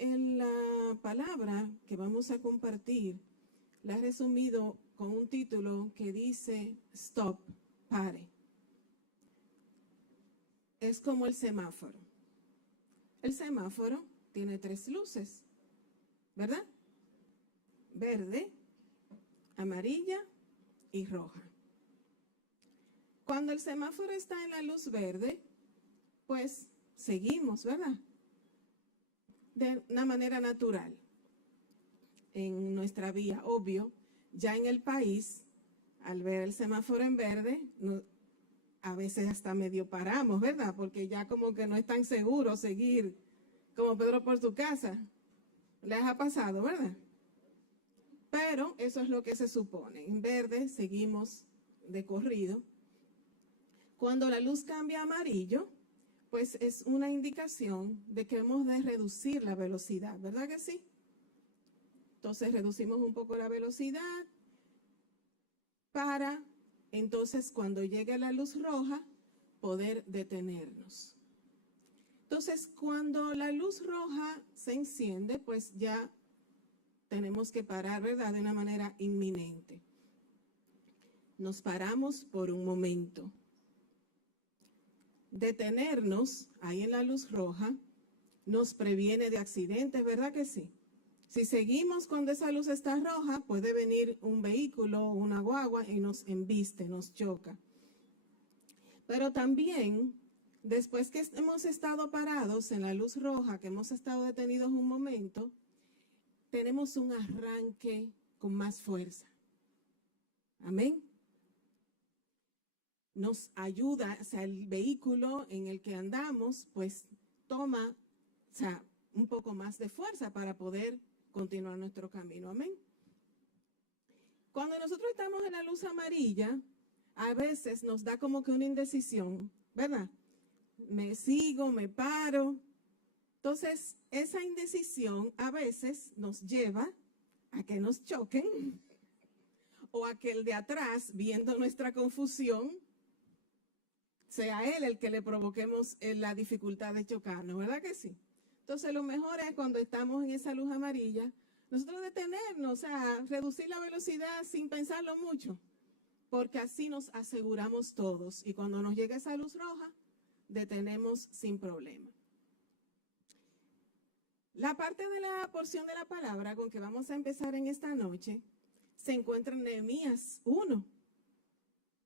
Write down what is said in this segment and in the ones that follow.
en la palabra que vamos a compartir, la he resumido con un título que dice Stop, pare. Es como el semáforo. El semáforo tiene 3 luces, ¿verdad? Verde, amarilla y roja. Cuando el semáforo está en la luz verde, pues seguimos, ¿verdad? De una manera natural en nuestra vía, obvio. Ya en el país, al ver el semáforo en verde, a veces hasta medio paramos, ¿verdad? Porque ya como que no es tan seguro seguir como Pedro por tu casa. Les ha pasado, ¿verdad? Pero eso es lo que se supone. En verde seguimos de corrido. Cuando la luz cambia a amarillo, pues es una indicación de que hemos de reducir la velocidad, ¿verdad que sí? Entonces reducimos un poco la velocidad para entonces cuando llegue la luz roja poder detenernos. Entonces cuando la luz roja se enciende, pues ya tenemos que parar, ¿verdad? De una manera inminente. Nos paramos por un momento. Detenernos ahí en la luz roja nos previene de accidentes, ¿verdad que sí? Si seguimos cuando esa luz está roja, puede venir un vehículo o una guagua y nos embiste, nos choca. Pero también, después que hemos estado parados en la luz roja, que hemos estado detenidos un momento, tenemos un arranque con más fuerza. Amén. Nos ayuda, o sea, el vehículo en el que andamos, pues toma, o sea, un poco más de fuerza para poder continuar nuestro camino. Amén. Cuando nosotros estamos en la luz amarilla, a veces nos da como que una indecisión, ¿verdad? Me sigo, me paro. Entonces, esa indecisión a veces nos lleva a que nos choquen o a que el de atrás, viendo nuestra confusión, sea él el que le provoquemos la dificultad de chocarnos, ¿verdad que sí? Entonces, lo mejor es cuando estamos en esa luz amarilla, nosotros detenernos, o sea, reducir la velocidad sin pensarlo mucho, porque así nos aseguramos todos. Y cuando nos llegue esa luz roja, detenemos sin problema. La parte de la porción de la palabra con que vamos a empezar en esta noche se encuentra en Nehemías 1.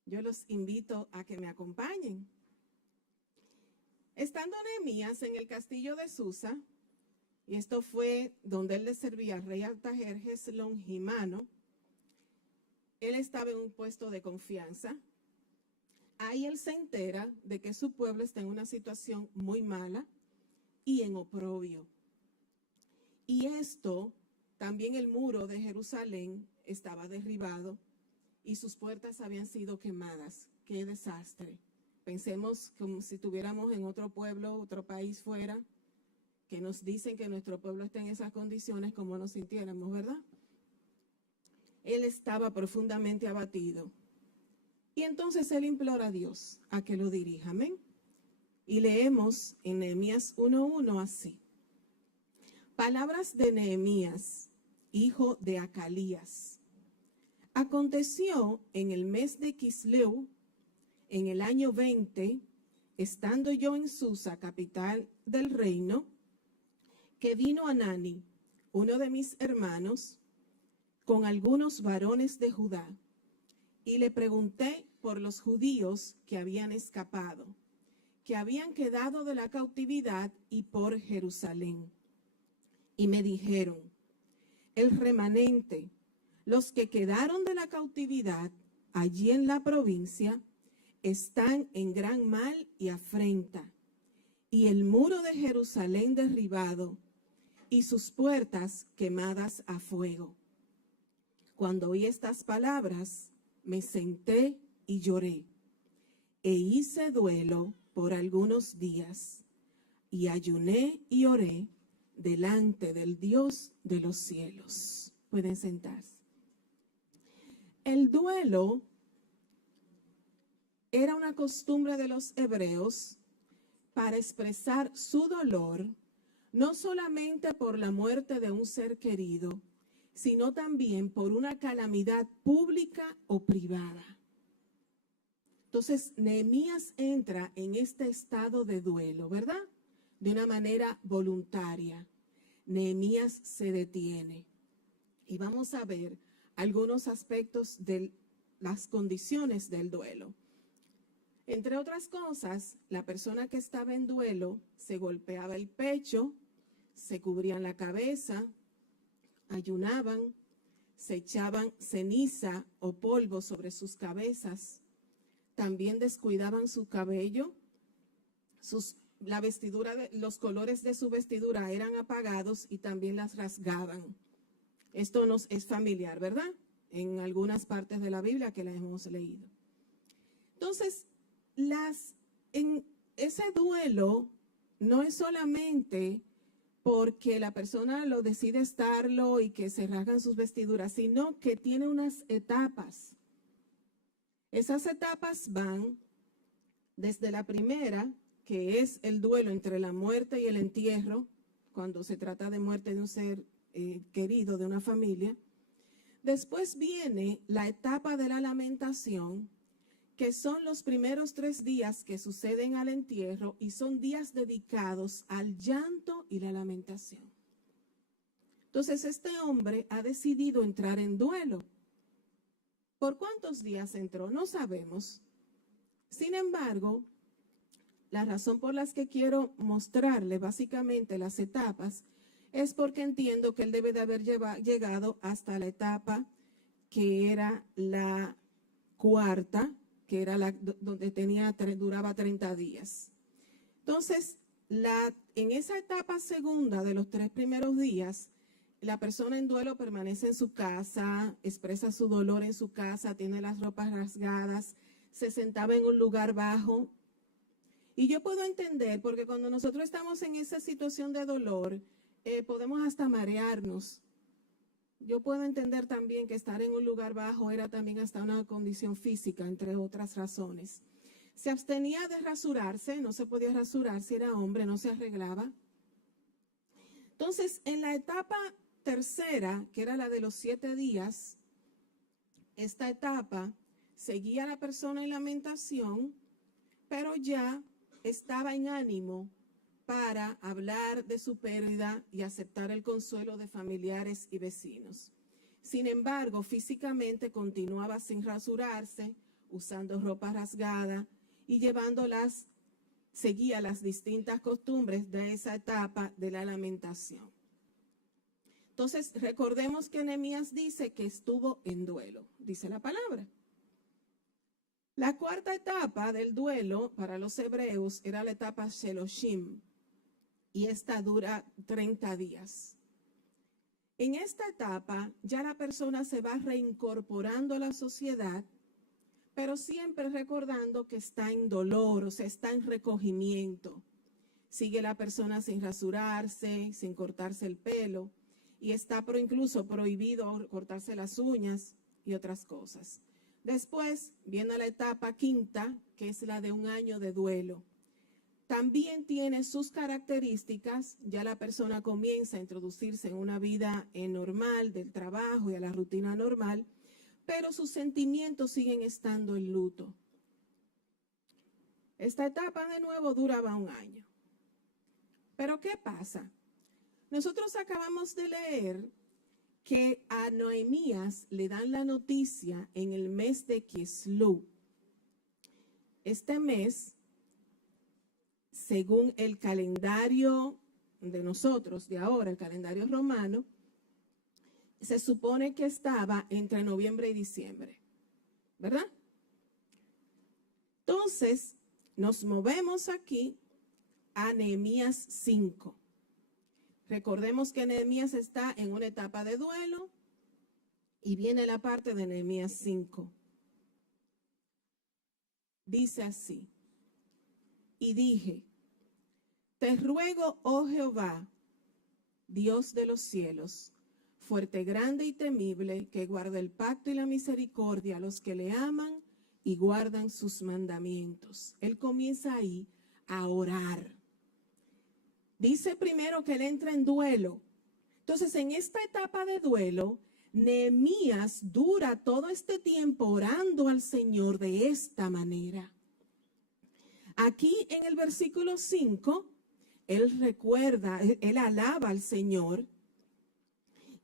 Yo los invito a que me acompañen. Estando Nehemías en el castillo de Susa, y esto fue donde él le servía al rey Artajerjes Longimano, él estaba en un puesto de confianza. Ahí él se entera de que su pueblo está en una situación muy mala y en oprobio. Y esto, también el muro de Jerusalén estaba derribado y sus puertas habían sido quemadas. ¡Qué desastre! Pensemos como si estuviéramos en otro pueblo, otro país fuera, que nos dicen que nuestro pueblo está en esas condiciones, como nos sintiéramos, ¿verdad? Él estaba profundamente abatido. Y entonces él implora a Dios a que lo dirija. Amén. Y leemos en Nehemías 1:1 así. Palabras de Nehemías, hijo de Acalías. Aconteció en el mes de Quisleu, en el año 20, estando yo en Susa, capital del reino, que vino Anani, uno de mis hermanos, con algunos varones de Judá, y le pregunté por los judíos que habían escapado, que habían quedado de la cautividad y por Jerusalén. Y me dijeron, el remanente, los que quedaron de la cautividad allí en la provincia, están en gran mal y afrenta, y el muro de Jerusalén derribado, y sus puertas quemadas a fuego. Cuando oí estas palabras, me senté y lloré, e hice duelo por algunos días, y ayuné y oré delante del Dios de los cielos. Pueden sentarse. El duelo era una costumbre de los hebreos para expresar su dolor no solamente por la muerte de un ser querido, sino también por una calamidad pública o privada. Entonces, Nehemías entra en este estado de duelo, ¿verdad? De una manera voluntaria. Nehemías se detiene. Y vamos a ver algunos aspectos de las condiciones del duelo. Entre otras cosas, la persona que estaba en duelo se golpeaba el pecho, se cubrían la cabeza, ayunaban, se echaban ceniza o polvo sobre sus cabezas, también descuidaban su cabello, la vestidura, los colores de su vestidura eran apagados y también las rasgaban. Esto nos es familiar, ¿verdad? En algunas partes de la Biblia que la hemos leído. Entonces, en ese duelo no es solamente porque la persona lo decide estarlo y que se rasgan sus vestiduras, sino que tiene unas etapas. Esas etapas van desde la primera, que es el duelo entre la muerte y el entierro, cuando se trata de muerte de un ser querido, de una familia. Después viene la etapa de la lamentación, que son los primeros 3 días que suceden al entierro y son días dedicados al llanto y la lamentación. Entonces, este hombre ha decidido entrar en duelo. ¿Por cuántos días entró? No sabemos. Sin embargo, la razón por la que quiero mostrarle básicamente las etapas es porque entiendo que él debe de haber llegado hasta la etapa que era la cuarta, que era donde duraba 30 días. Entonces, en esa etapa segunda de los 3 primeros días, la persona en duelo permanece en su casa, expresa su dolor en su casa, tiene las ropas rasgadas, se sentaba en un lugar bajo. Y yo puedo entender, porque cuando nosotros estamos en esa situación de dolor, podemos hasta marearnos. Yo puedo entender también que estar en un lugar bajo era también hasta una condición física, entre otras razones. Se abstenía de rasurarse, no se podía rasurar si era hombre, no se arreglaba. Entonces, en la etapa tercera, que era la de los 7 días, esta etapa seguía a la persona en lamentación, pero ya estaba en ánimo para hablar de su pérdida y aceptar el consuelo de familiares y vecinos. Sin embargo, físicamente continuaba sin rasurarse, usando ropa rasgada y seguía las distintas costumbres de esa etapa de la lamentación. Entonces, recordemos que Nehemías dice que estuvo en duelo, dice la palabra. La cuarta etapa del duelo para los hebreos era la etapa Sheloshim, y esta dura 30 días. En esta etapa ya la persona se va reincorporando a la sociedad, pero siempre recordando que está en dolor, o sea, está en recogimiento. Sigue la persona sin rasurarse, sin cortarse el pelo, y está incluso prohibido cortarse las uñas y otras cosas. Después viene la etapa quinta, que es la de un año de duelo. También tiene sus características, ya la persona comienza a introducirse en una vida normal del trabajo y a la rutina normal, pero sus sentimientos siguen estando en luto. Esta etapa de nuevo duraba un año. Pero ¿qué pasa? Nosotros acabamos de leer que a Nehemías le dan la noticia en el mes de Kislev. Este mes, según el calendario de nosotros, de ahora, el calendario romano, se supone que estaba entre noviembre y diciembre, ¿verdad? Entonces, nos movemos aquí a Nehemías 5. Recordemos que Nehemías está en una etapa de duelo y viene la parte de Nehemías 5. Dice así: y dije, te ruego, oh Jehová, Dios de los cielos, fuerte, grande y temible, que guarda el pacto y la misericordia a los que le aman y guardan sus mandamientos. Él comienza ahí a orar. dice primero que él entra en duelo. Entonces, en esta etapa de duelo, Nehemías dura todo este tiempo orando al Señor de esta manera. Aquí en el versículo 5, él recuerda, él alaba al Señor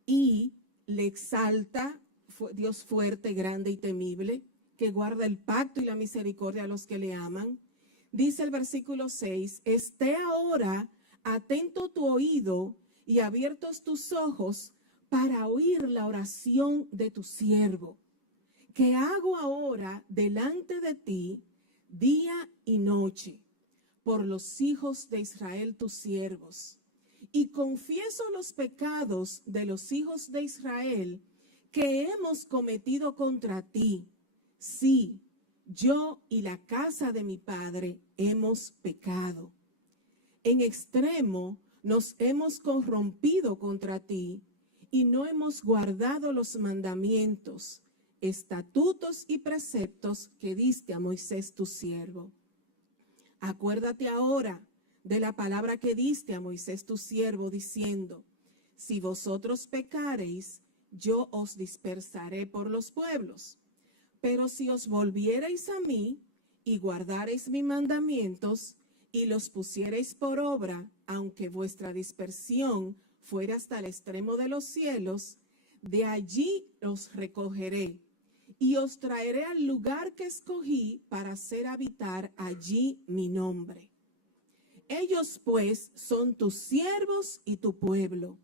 y le exalta, Dios fuerte, grande y temible, que guarda el pacto y la misericordia a los que le aman. Dice el versículo 6, esté ahora atento tu oído y abiertos tus ojos para oír la oración de tu siervo, que hago ahora delante de ti día y noche, por los hijos de Israel tus siervos. Y confieso los pecados de los hijos de Israel que hemos cometido contra ti. Sí, yo y la casa de mi padre hemos pecado. En extremo nos hemos corrompido contra ti y no hemos guardado los mandamientos, estatutos y preceptos que diste a Moisés tu siervo. Acuérdate ahora de la palabra que diste a Moisés tu siervo, diciendo, si vosotros pecareis, yo os dispersaré por los pueblos. Pero si os volviereis a mí y guardareis mis mandamientos y los pusiereis por obra, aunque vuestra dispersión fuera hasta el extremo de los cielos, de allí os recogeré y os traeré al lugar que escogí para hacer habitar allí mi nombre. Ellos pues son tus siervos y tu pueblo,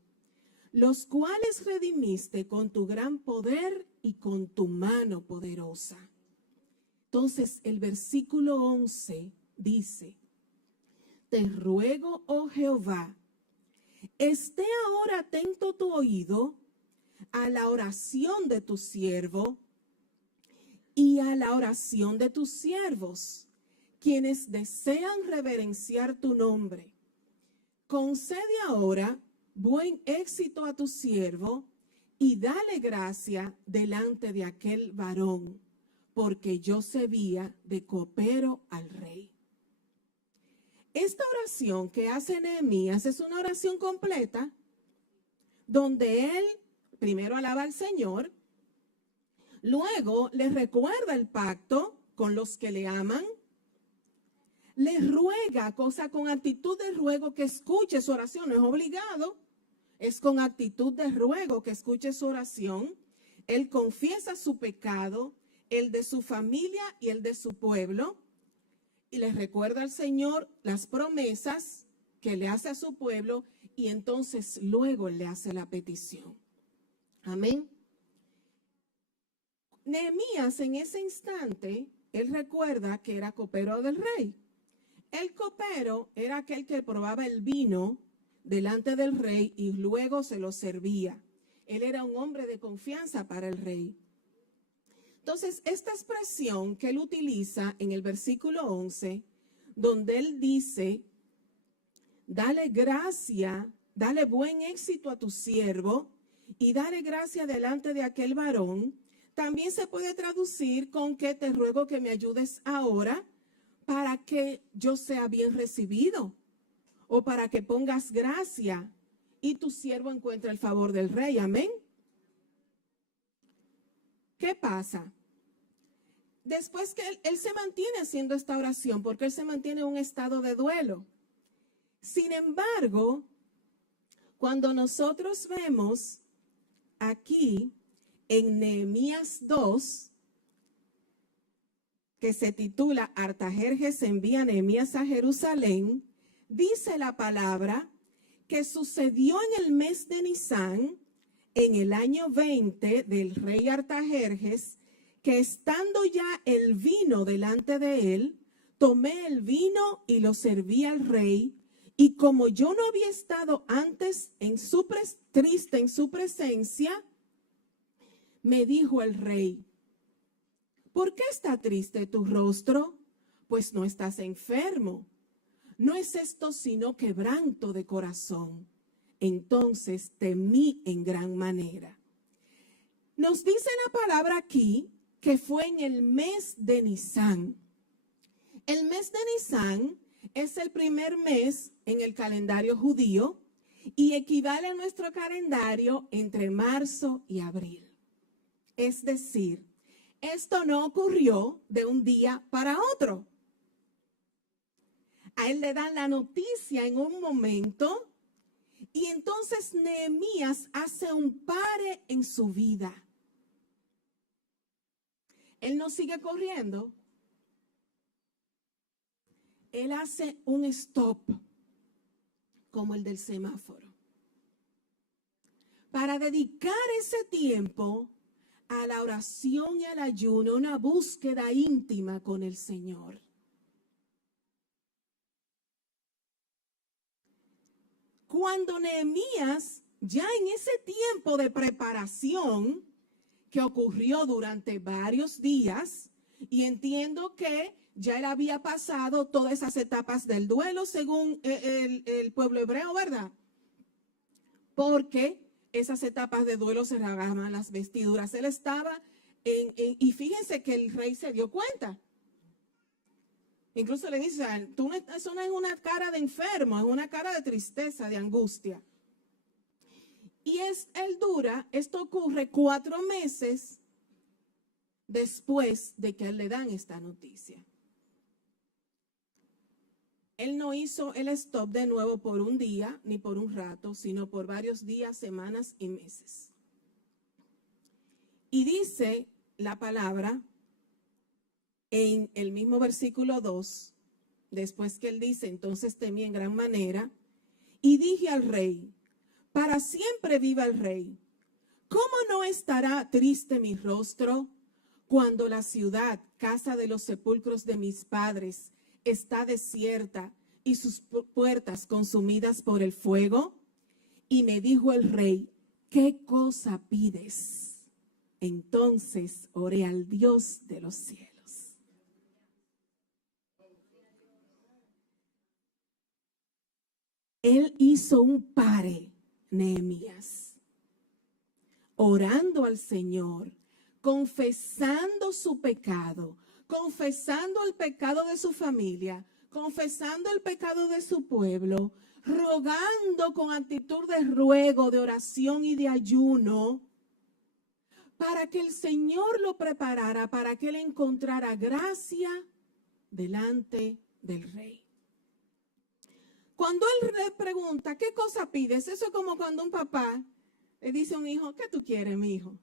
los cuales redimiste con tu gran poder y con tu mano poderosa. Entonces el versículo 11 dice, te ruego, oh Jehová, esté ahora atento tu oído a la oración de tu siervo y a la oración de tus siervos, quienes desean reverenciar tu nombre. Concede ahora buen éxito a tu siervo y dale gracia delante de aquel varón, porque yo servía de copero al rey. Esta oración que hace Nehemías es una oración completa, donde él primero alaba al Señor, luego le recuerda el pacto con los que le aman, le ruega, cosa con actitud de ruego, que escuche su oración, no es obligado, es con actitud de ruego que escuche su oración. Él confiesa su pecado, el de su familia y el de su pueblo, y le recuerda al Señor las promesas que le hace a su pueblo, y entonces luego le hace la petición. Amén. Nehemías en ese instante, él recuerda que era copero del rey. El copero era aquel que probaba el vino delante del rey y luego se lo servía. Él era un hombre de confianza para el rey. Entonces, esta expresión que él utiliza en el versículo 11, donde él dice, dale gracia, dale buen éxito a tu siervo y dale gracia delante de aquel varón, también se puede traducir con que te ruego que me ayudes ahora para que yo sea bien recibido, o para que pongas gracia y tu siervo encuentre el favor del rey. Amén. ¿Qué pasa? Después que él se mantiene haciendo esta oración, porque él se mantiene en un estado de duelo. Sin embargo, cuando nosotros vemos aquí en Nehemías 2, que se titula Artajerjes envía a Nehemías a Jerusalén, dice la palabra que sucedió en el mes de Nisán, en el año 20 del rey Artajerjes, que estando ya el vino delante de él, tomé el vino y lo serví al rey, y como yo no había estado antes triste en su presencia, me dijo el rey, ¿por qué está triste tu rostro? Pues no estás enfermo. No es esto sino quebranto de corazón. Entonces temí en gran manera. Nos dice la palabra aquí que fue en el mes de Nisán. El mes de Nisán Es el primer mes en el calendario judío y equivale a nuestro calendario entre marzo y abril. Es decir, esto no ocurrió de un día para otro. A él le dan la noticia en un momento y entonces Nehemías hace un pare en su vida. Él no sigue corriendo. Él hace un stop, como el del semáforo, para dedicar ese tiempo a la oración y al ayuno, una búsqueda íntima con el Señor. Cuando Nehemías, ya en ese tiempo de preparación que ocurrió durante varios días, y entiendo que ya él había pasado todas esas etapas del duelo según el pueblo hebreo, ¿verdad? Porque esas etapas de duelo se rasgaban las vestiduras. Él estaba y fíjense que el rey se dio cuenta. Incluso le dice, eso no es una cara de enfermo, es una cara de tristeza, de angustia. Y esto ocurre 4 meses después de que le dan esta noticia. Él no hizo el stop de nuevo por un día ni por un rato, sino por varios días, semanas y meses. Y dice la palabra en el mismo versículo 2, después que él dice, entonces temí en gran manera, y dije al rey, para siempre viva el rey, ¿cómo no estará triste mi rostro cuando la ciudad, casa de los sepulcros de mis padres, está desierta y sus puertas consumidas por el fuego? Y me dijo el rey, ¿qué cosa pides? Entonces oré al Dios de los cielos. Él hizo un pare, Nehemías, orando al Señor, confesando su pecado, confesando el pecado de su familia, confesando el pecado de su pueblo, rogando con actitud de ruego, de oración y de ayuno, para que el Señor lo preparara, para que él encontrara gracia delante del rey. Cuando él le pregunta, ¿qué cosa pides? Eso es como cuando un papá le dice a un hijo, ¿qué tú quieres, mi hijo?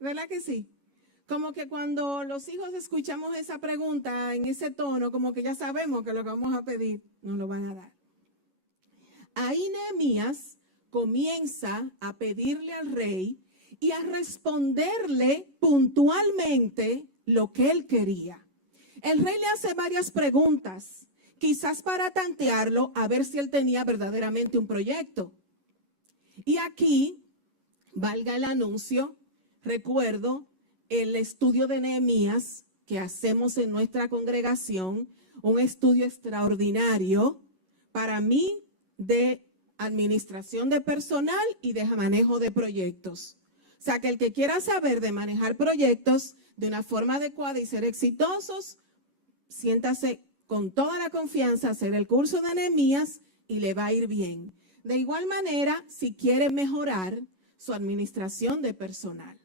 ¿Verdad que sí? Como que cuando los hijos escuchamos esa pregunta en ese tono, como que ya sabemos que lo que vamos a pedir nos lo van a dar. Ahí Nehemías comienza a pedirle al rey y a responderle puntualmente lo que él quería. El rey le hace varias preguntas, quizás para tantearlo a ver si él tenía verdaderamente un proyecto. Y aquí, valga el anuncio, recuerdo el estudio de Nehemías que hacemos en nuestra congregación, un estudio extraordinario para mí de administración de personal y de manejo de proyectos. O sea, que el que quiera saber de manejar proyectos de una forma adecuada y ser exitosos, siéntase con toda la confianza a hacer el curso de Nehemías y le va a ir bien. De igual manera, si quiere mejorar su administración de personal.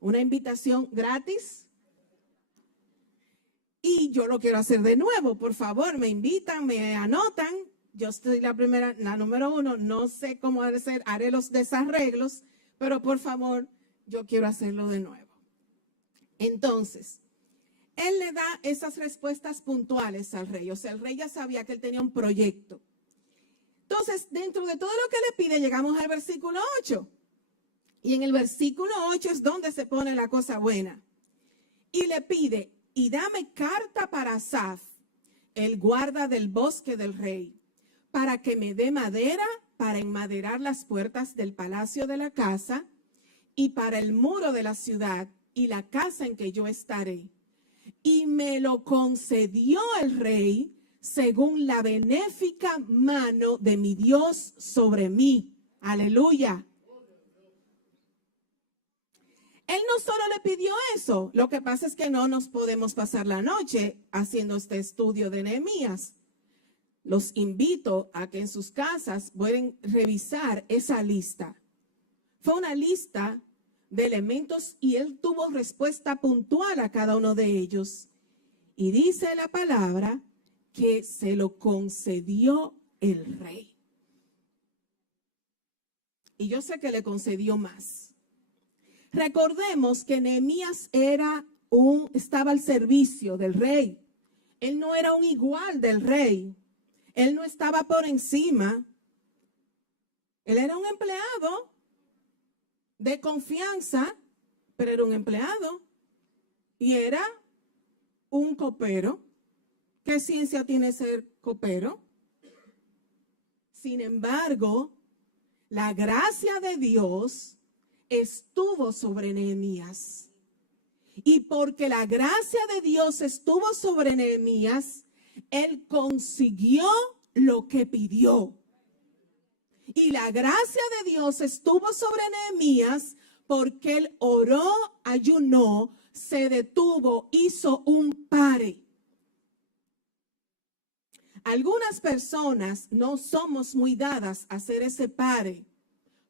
Una invitación gratis. Y yo lo quiero hacer de nuevo, por favor, me invitan, me anotan. Yo estoy la número 1, no sé cómo hacer, haré los desarreglos, pero por favor, yo quiero hacerlo de nuevo. Entonces, él le da esas respuestas puntuales al rey. O sea, el rey ya sabía que él tenía un proyecto. Entonces, dentro de todo lo que le pide, llegamos al versículo 8. Y en el versículo 8 es donde se pone la cosa buena. Y le pide, y dame carta para Asaf, el guarda del bosque del rey, para que me dé madera para enmaderar las puertas del palacio de la casa y para el muro de la ciudad y la casa en que yo estaré. Y me lo concedió el rey según la benéfica mano de mi Dios sobre mí. Aleluya. Él no solo le pidió eso, lo que pasa es que no nos podemos pasar la noche haciendo este estudio de Nehemías. los invito a que en sus casas pueden revisar esa lista. Fue una lista de elementos y él tuvo respuesta puntual a cada uno de ellos. Y dice la palabra que se lo concedió el rey. Y yo sé que le concedió más. Recordemos que Nehemías estaba al servicio del rey. Él no era un igual del rey. Él no estaba por encima. Él era un empleado de confianza, pero era un empleado y era un copero. ¿Qué ciencia tiene ser copero? Sin embargo, la gracia de Dios estuvo sobre Nehemías. Y porque la gracia de Dios estuvo sobre Nehemías, él consiguió lo que pidió. Y la gracia de Dios estuvo sobre Nehemías porque él oró, ayunó, se detuvo, hizo un pare. Algunas personas no somos muy dadas a hacer ese pare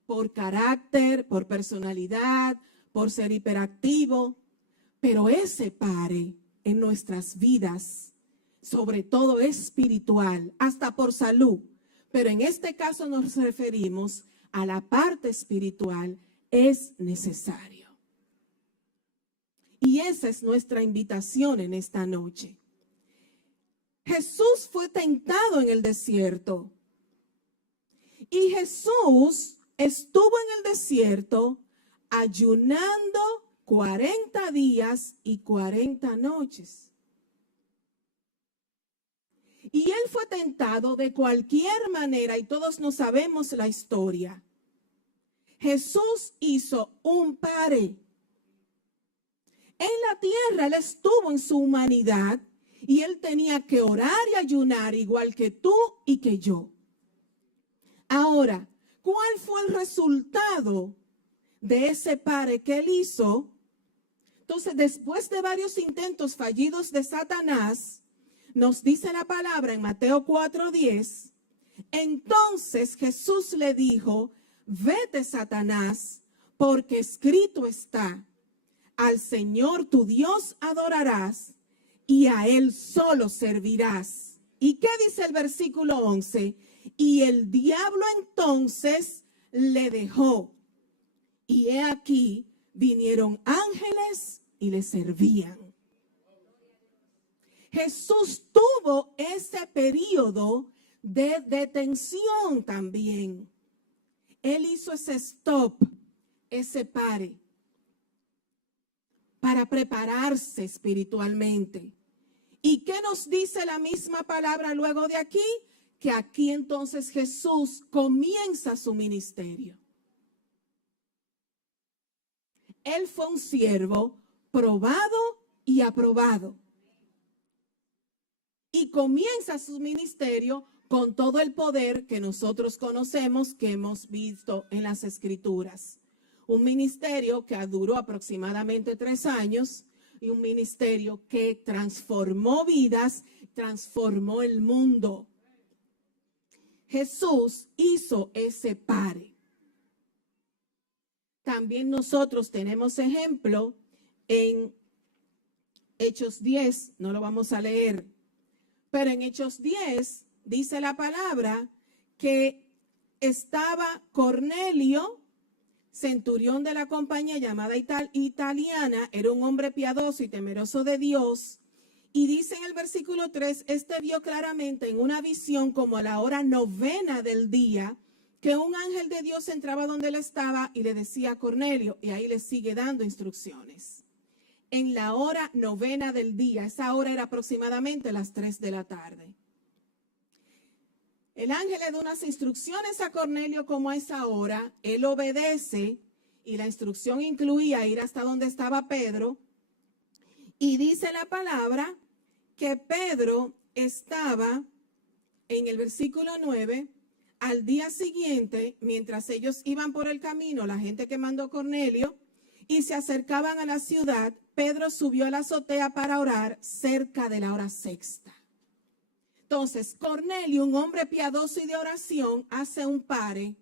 por carácter, por personalidad, por ser hiperactivo, pero ese pare en nuestras vidas, sobre todo espiritual, hasta por salud, pero en este caso nos referimos a la parte espiritual, es necesario. Y esa es nuestra invitación en esta noche. Jesús fue tentado en el desierto y Jesús estuvo en el desierto ayunando 40 días y 40 noches. Y él fue tentado de cualquier manera y todos no sabemos la historia. Jesús hizo un pare. En la tierra él estuvo en su humanidad y él tenía que orar y ayunar igual que tú y que yo. Ahora, ¿cuál fue el resultado de ese pare que él hizo? Entonces, después de varios intentos fallidos de Satanás, nos dice la palabra en Mateo 4:10, entonces Jesús le dijo, vete, Satanás, porque escrito está, al Señor tu Dios adorarás y a Él solo servirás. ¿Y qué dice el versículo 11? Y el diablo entonces le dejó. Y he aquí, vinieron ángeles y le servían. Jesús tuvo ese periodo de detención también. Él hizo ese stop, ese pare, para prepararse espiritualmente. ¿Y qué nos dice la misma palabra luego de aquí? Que aquí entonces Jesús comienza su ministerio. Él fue un siervo probado y aprobado. Y comienza su ministerio con todo el poder que nosotros conocemos, que hemos visto en las Escrituras. Un ministerio que duró aproximadamente 3 años y un ministerio que transformó vidas, transformó el mundo. Jesús hizo ese pare. También nosotros tenemos ejemplo en Hechos 10, no lo vamos a leer, pero en Hechos 10 dice la palabra que estaba Cornelio, centurión de la compañía llamada italiana, era un hombre piadoso y temeroso de Dios. Y dice en el versículo 3, vio claramente en una visión como a la hora 9 del día, que un ángel de Dios entraba donde él estaba y le decía a Cornelio, y ahí le sigue dando instrucciones. En la hora 9 del día, esa hora era aproximadamente las 3 de la tarde. El ángel le da unas instrucciones a Cornelio como a esa hora, él obedece y la instrucción incluía ir hasta donde estaba Pedro. Y dice la palabra que Pedro estaba en el versículo 9, al día siguiente, mientras ellos iban por el camino, la gente que mandó Cornelio, y se acercaban a la ciudad, Pedro subió a la azotea para orar cerca de la hora 6. Entonces, Cornelio, un hombre piadoso y de oración, hace un pare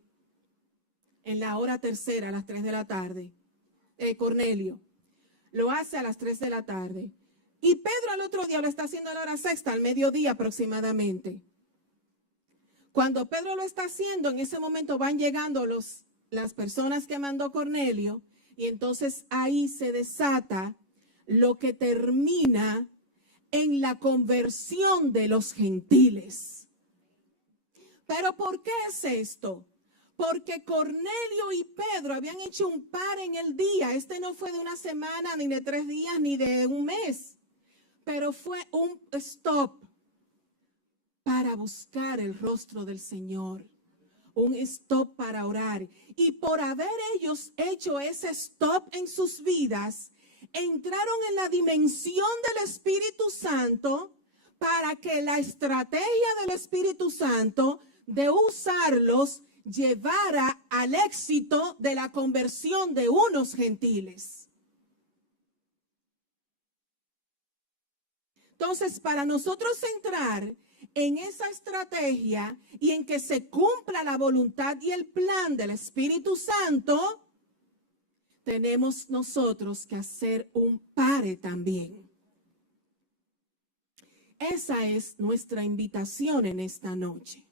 en la hora tercera, a las 3 de la tarde. Cornelio lo hace a las 3 de la tarde. Y Pedro al otro día lo está haciendo a la hora sexta, al mediodía aproximadamente. Cuando Pedro lo está haciendo, en ese momento van llegando las personas que mandó Cornelio, y entonces ahí se desata lo que termina en la conversión de los gentiles. ¿Pero por qué es esto? Porque Cornelio y Pedro habían hecho un par en el día. Este no fue de una semana, ni de 3 días, ni de un mes, pero fue un stop para buscar el rostro del Señor. Un stop para orar. Y por haber ellos hecho ese stop en sus vidas, entraron en la dimensión del Espíritu Santo para que la estrategia del Espíritu Santo de usarlos llevara al éxito de la conversión de unos gentiles. Entonces, para nosotros entrar en esa estrategia y en que se cumpla la voluntad y el plan del Espíritu Santo, tenemos nosotros que hacer un pare también. Esa es nuestra invitación en esta noche.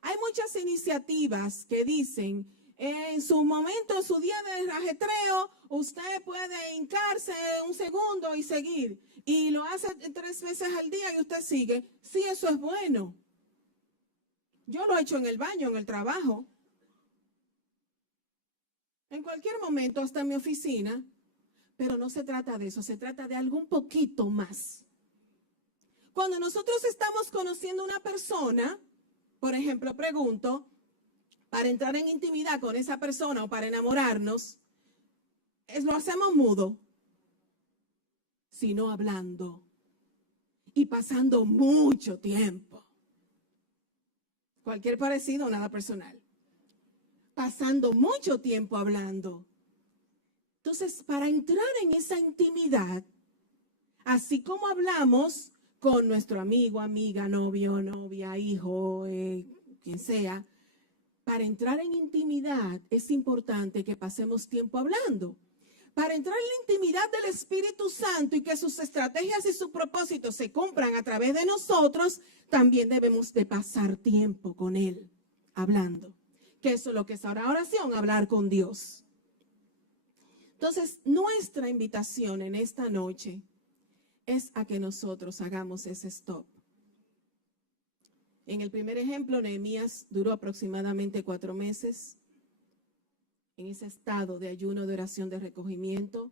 Hay muchas iniciativas que dicen, en su momento, en su día de ajetreo, usted puede hincarse un segundo y seguir. Y lo hace 3 veces al día y usted sigue. Sí, eso es bueno. Yo lo he hecho en el baño, en el trabajo. En cualquier momento, hasta en mi oficina. Pero no se trata de eso, se trata de algo un poquito más. Cuando nosotros estamos conociendo a una persona, por ejemplo, pregunto, para entrar en intimidad con esa persona o para enamorarnos, lo hacemos mudo, sino hablando y pasando mucho tiempo. Cualquier parecido, nada personal. Pasando mucho tiempo hablando. Entonces, para entrar en esa intimidad, así como hablamos con nuestro amigo, amiga, novio, novia, hijo, quien sea, para entrar en intimidad es importante que pasemos tiempo hablando. Para entrar en la intimidad del Espíritu Santo y que sus estrategias y sus propósitos se cumplan a través de nosotros, también debemos de pasar tiempo con Él, hablando. Que eso es lo que es ahora oración, hablar con Dios. Entonces, nuestra invitación en esta noche es a que nosotros hagamos ese stop. En el primer ejemplo, Nehemías duró aproximadamente 4 meses en ese estado de ayuno, de oración, de recogimiento.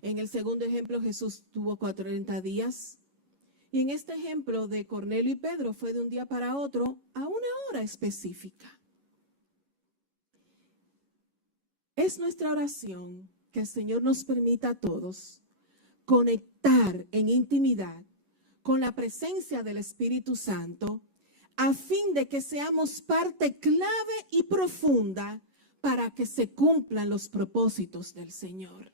En el segundo ejemplo, Jesús tuvo 40 días. Y en este ejemplo de Cornelio y Pedro fue de un día para otro a una hora específica. Es nuestra oración que el Señor nos permita a todos conectar en intimidad con la presencia del Espíritu Santo a fin de que seamos parte clave y profunda para que se cumplan los propósitos del Señor.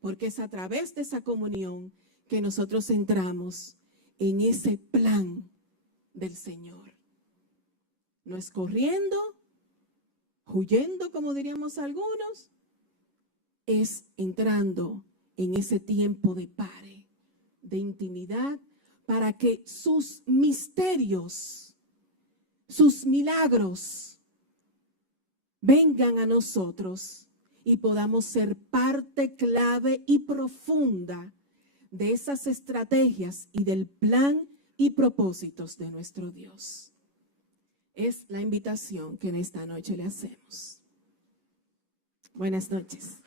Porque es a través de esa comunión que nosotros entramos en ese plan del Señor. No es corriendo, huyendo, como diríamos algunos, es entrando en ese tiempo de pare, de intimidad, para que sus misterios, sus milagros, vengan a nosotros y podamos ser parte clave y profunda de esas estrategias y del plan y propósitos de nuestro Dios. Es la invitación que en esta noche le hacemos. Buenas noches.